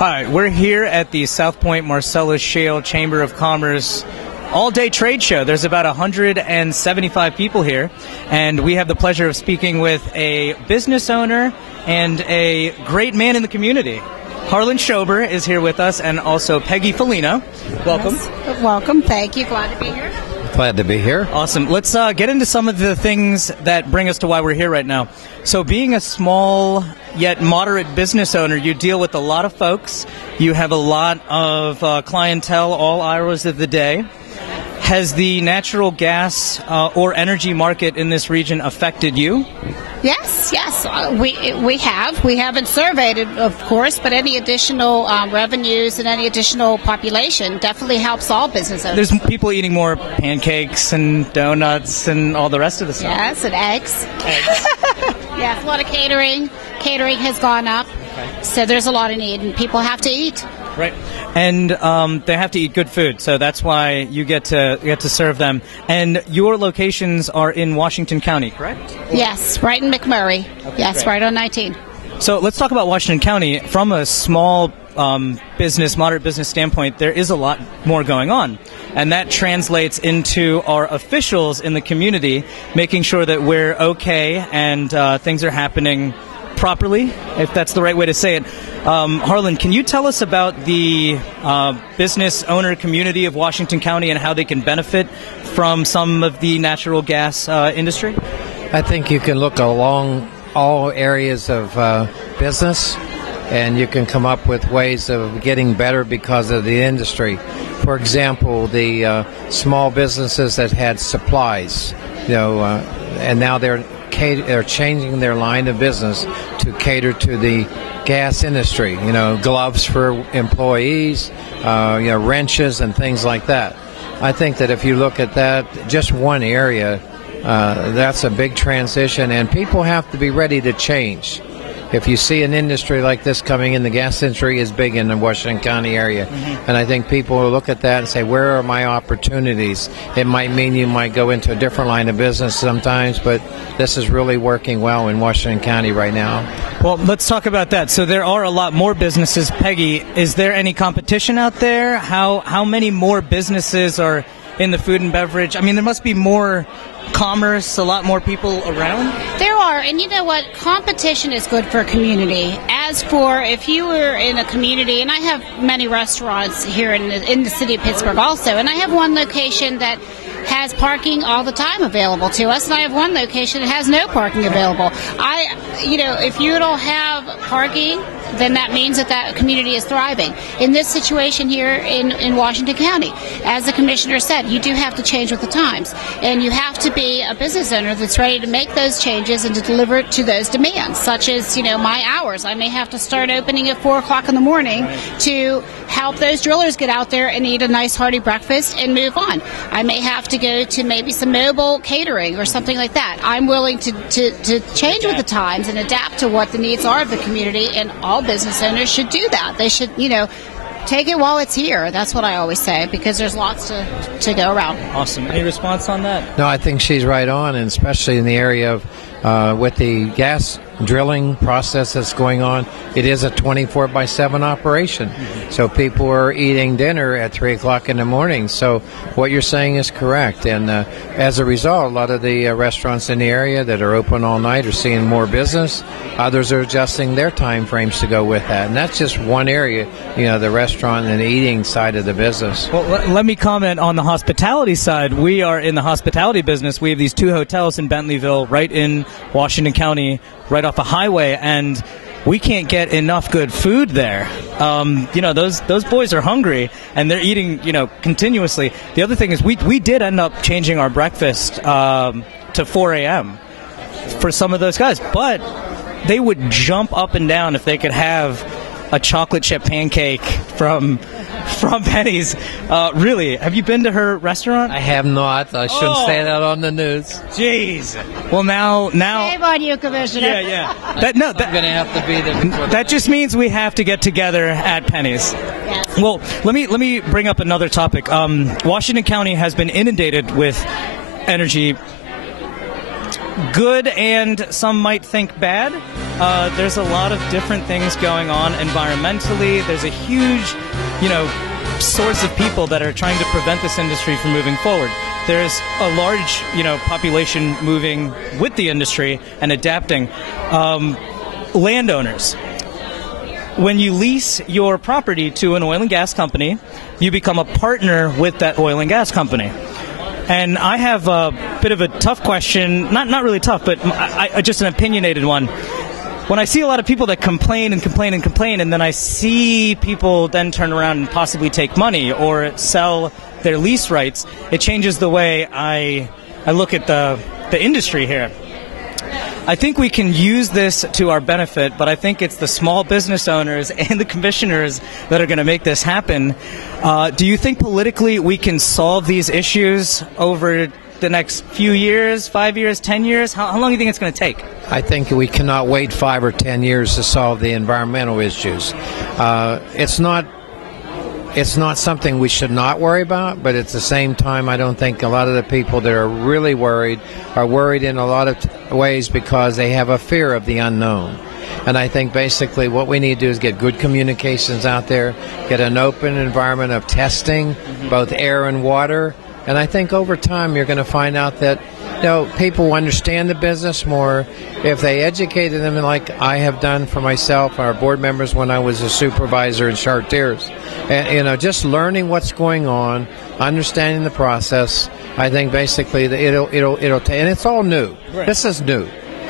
Hi, we're here at the Southpointe Marcellus Shale Chamber of Commerce all-day trade show. There's about 175 people here, and we have the pleasure of speaking with a business owner and a great man in the community. Harlan Shober is here with us, and also Penny Folino. Welcome. Yes. Welcome. Thank you. Glad to be here. Glad to be here. Awesome. Let's get into some of the things that bring us to why we're here right now. So being a small yet moderate business owner, you deal with a lot of folks. You have a lot of clientele all hours of the day. Has the natural gas or energy market in this region affected you? Yes. We have. We haven't surveyed it, of course, but any additional revenues and any additional population definitely helps all business owners. There's people eating more pancakes and donuts and all the rest of the stuff. Yes, and eggs. Yes, a lot of catering. Catering has gone up, so there's a lot of need, and people have to eat. Right, and they have to eat good food, so that's why you get to serve them. And your locations are in Washington County, correct? Yes, right in McMurray. Okay, yes, great. Right on 19. So let's talk about Washington County. From a small moderate business standpoint, there is a lot more going on. And that translates into our officials in the community making sure that we're okay and things are happening properly, if that's the right way to say it. Harlan, can you tell us about the business owner community of Washington County and how they can benefit from some of the natural gas industry? I think you can look along all areas of business, and you can come up with ways of getting better because of the industry. For example, the small businesses that had supplies, and now they're changing their line of business to cater to the gas industry. Gloves for employees, wrenches and things like that. I think that if you look at that, just one area, that's a big transition, and people have to be ready to change. If you see an industry like this coming in, the gas industry is big in the Washington County area. And I think people will look at that and say, where are my opportunities? It might mean you might go into a different line of business sometimes, but this is really working well in Washington County right now. Well, let's talk about that. So there are a lot more businesses. Peggy, is there any competition out there? How many more businesses are in the food and beverage? I mean, there must be more commerce, a lot more people around? There are, and you know what? Competition is good for a community. As for if you were in a community, and I have many restaurants here in the city of Pittsburgh also, and I have one location that has parking all the time available to us, and I have one location that has no parking available. If you don't have parking, then that means that community is thriving. In this situation here in Washington County, as the commissioner said, you do have to change with the times, and you have to be a business owner that's ready to make those changes and to deliver to those demands, such as, my hours. I may have to start opening at 4 o'clock in the morning to help those drillers get out there and eat a nice hearty breakfast and move on. I may have to go to maybe some mobile catering or something like that. I'm willing to change with the times and adapt to what the needs are of the community, and all business owners should do that. They should, take it while it's here. That's what I always say, because there's lots to go around. Awesome. Any response on that? No, I think she's right on, and especially in the area of with the gas drilling process that's going on, it is a 24/7 operation. So people are eating dinner at 3 o'clock in the morning. So what you're saying is correct. And as a result, a lot of the restaurants in the area that are open all night are seeing more business. Others are adjusting their time frames to go with that. And that's just one area, the restaurant and the eating side of the business. Well, let me comment on the hospitality side. We are in the hospitality business. We have these 2 hotels in Bentleyville, right in Washington County, right off a highway, and we can't get enough good food there. Those boys are hungry, and they're eating, continuously. The other thing is we did end up changing our breakfast to 4 a.m. for some of those guys, but they would jump up and down if they could have a chocolate chip pancake from Penny's. Really, have you been to her restaurant? I have not. I shouldn't say that on the news. Jeez. Well, now. Shame on you, Commissioner. Yeah. I'm going to have to be there. That just means we have to get together at Penny's. Yes. Well, let me bring up another topic. Washington County has been inundated with energy, good and some might think bad. There's a lot of different things going on environmentally. There's a huge, source of people that are trying to prevent this industry from moving forward. There's a large, population moving with the industry and adapting. Landowners. When you lease your property to an oil and gas company, you become a partner with that oil and gas company. And I have a bit of a tough question, not really tough, but just an opinionated one. When I see a lot of people that complain and complain and complain, and then I see people then turn around and possibly take money or sell their lease rights, it changes the way I look at the industry here. I think we can use this to our benefit, but I think it's the small business owners and the commissioners that are going to make this happen. Do you think politically we can solve these issues over the next few years, 5 years, 10 years? How long do you think it's going to take? I think we cannot wait 5 or 10 years to solve the environmental issues. It's not something we should not worry about, but at the same time, I don't think a lot of the people that are really worried are worried in a lot of ways because they have a fear of the unknown. And I think basically what we need to do is get good communications out there, get an open environment of testing, both air and water. And I think over time you're going to find out that people understand the business more if they educated them like I have done for myself, our board members when I was a supervisor in Chartiers. And, just learning what's going on, understanding the process, I think basically that it'll and it's all new. Right. This is new.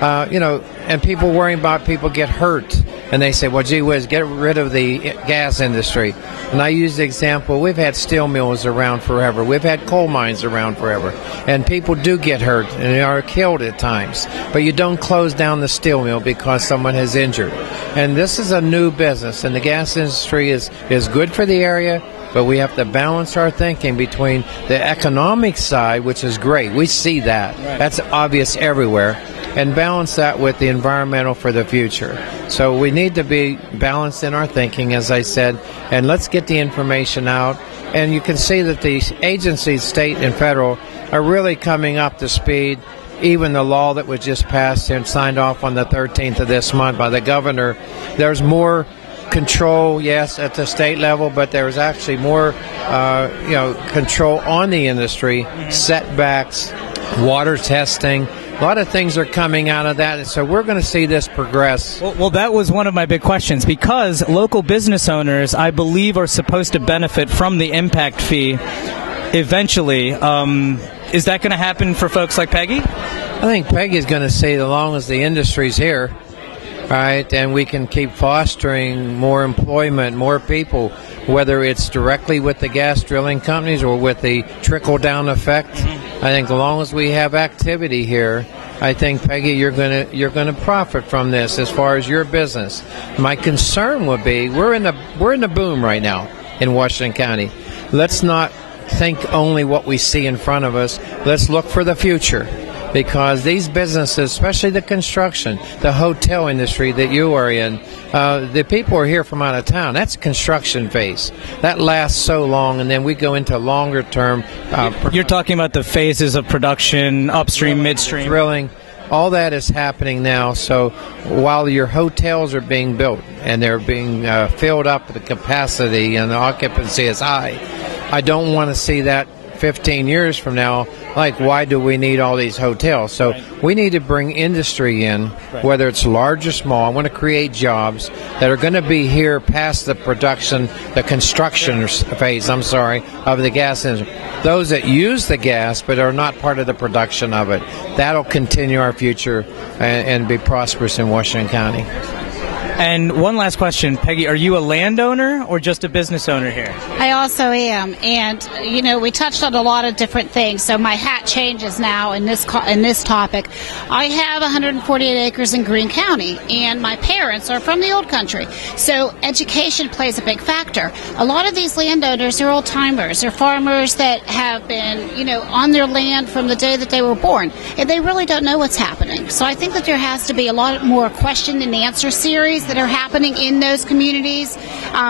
And people worrying about people get hurt. And they say, well, gee whiz, get rid of the gas industry. And I use the example, we've had steel mills around forever. We've had coal mines around forever. And people do get hurt and they are killed at times. But you don't close down the steel mill because someone has injured. And this is a new business. And the gas industry is good for the area. But we have to balance our thinking between the economic side, which is great. We see that. Right. That's obvious everywhere. And balance that with the environmental for the future. So we need to be balanced in our thinking, as I said, and let's get the information out. And you can see that the agencies, state and federal, are really coming up to speed. Even the law that was just passed and signed off on the 13th of this month by the governor, there's more control, yes, at the state level, but there's actually more, control on the industry, setbacks, water testing. A lot of things are coming out of that, and so we're going to see this progress. Well, that was one of my big questions, because local business owners, I believe, are supposed to benefit from the impact fee eventually. Is that going to happen for folks like Peggy? I think Peggy's going to say, as long as the industry's here, right, and we can keep fostering more employment, more people, whether it's directly with the gas drilling companies or with the trickle-down effect. I think as long as we have activity here, I think, Peggy, you're gonna profit from this as far as your business. My concern would be we're in the boom right now in Washington County. Let's not think only what we see in front of us. Let's look for the future. Because these businesses, especially the construction, the hotel industry that you are in, the people are here from out of town. That's construction phase. That lasts so long, and then we go into longer term. You're talking about the phases of production, upstream, midstream. Drilling. All that is happening now. So while your hotels are being built and they're being filled up with the capacity and the occupancy is high, I don't want to see that 15 years from now, like, why do we need all these hotels? So we need to bring industry in, whether it's large or small. I want to create jobs that are going to be here past the construction phase, of the gas industry. Those that use the gas but are not part of the production of it. That'll continue our future and be prosperous in Washington County. And one last question, Peggy, are you a landowner or just a business owner here? I also am, and we touched on a lot of different things, so my hat changes now in this topic. I have 148 acres in Greene County, and my parents are from the old country, so education plays a big factor. A lot of these landowners are old-timers. They're farmers that have been, on their land from the day that they were born, and they really don't know what's happening. So I think that there has to be a lot more question and answer series activities that are happening in those communities,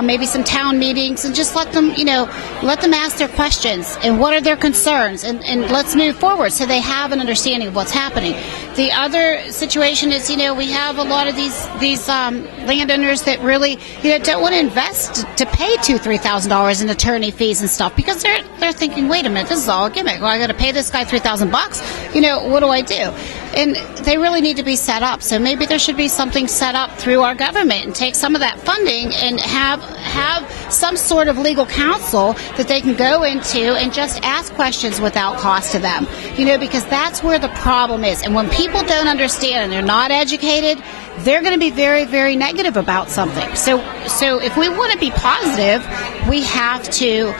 maybe some town meetings, and just let them ask their questions and what are their concerns, and let's move forward so they have an understanding of what's happening. The other situation is, we have a lot of these landowners that really don't want to invest to pay $2,000-$3,000 in attorney fees and stuff, because they're thinking, wait a minute, this is all a gimmick. Well, I got to pay this guy $3,000. What do I do? And they really need to be set up. So maybe there should be something set up through our government and take some of that funding and have some sort of legal counsel that they can go into and just ask questions without cost to them. Because that's where the problem is. And when people don't understand and they're not educated, they're going to be very, very negative about something. So if we want to be positive, we have to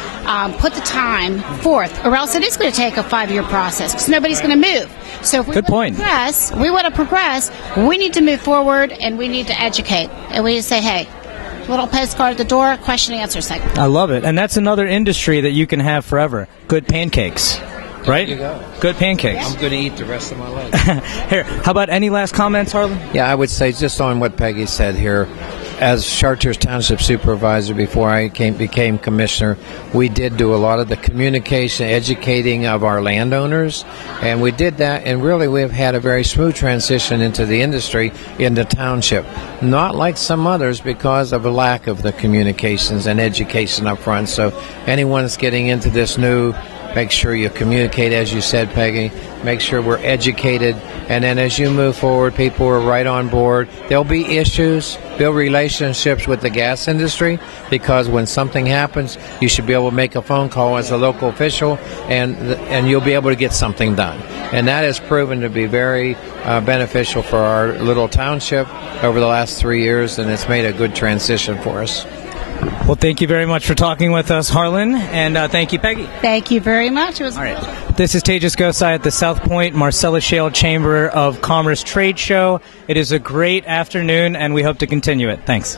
put the time forth, or else it is going to take a 5-year process because nobody's going to move. So if we want to progress, we need to move forward and we need to educate. And we need to say, hey, little postcard at the door, question and answer segment. I love it. And that's another industry that you can have forever. Good pancakes. Right? There you go. Good pancakes. I'm going to eat the rest of my life. Here, how about any last comments, Harlan? Yeah, I would say just on what Peggy said here, as Chartiers Township Supervisor before I became Commissioner, we did do a lot of the communication, educating of our landowners, and we did that, and really we have had a very smooth transition into the industry in the township. Not like some others because of a lack of the communications and education up front. So anyone that's getting into this new, make sure you communicate, as you said, Peggy. Make sure we're educated. And then as you move forward, people are right on board. There'll be issues, build relationships with the gas industry, because when something happens, you should be able to make a phone call as a local official, and you'll be able to get something done. And that has proven to be very beneficial for our little township over the last 3 years, and it's made a good transition for us. Well, thank you very much for talking with us, Harlan, and thank you, Peggy. Thank you very much. It was all right. This is Tejas Gosai at the Southpointe Marcellus Shale Chamber of Commerce Trade Show. It is a great afternoon, and we hope to continue it. Thanks.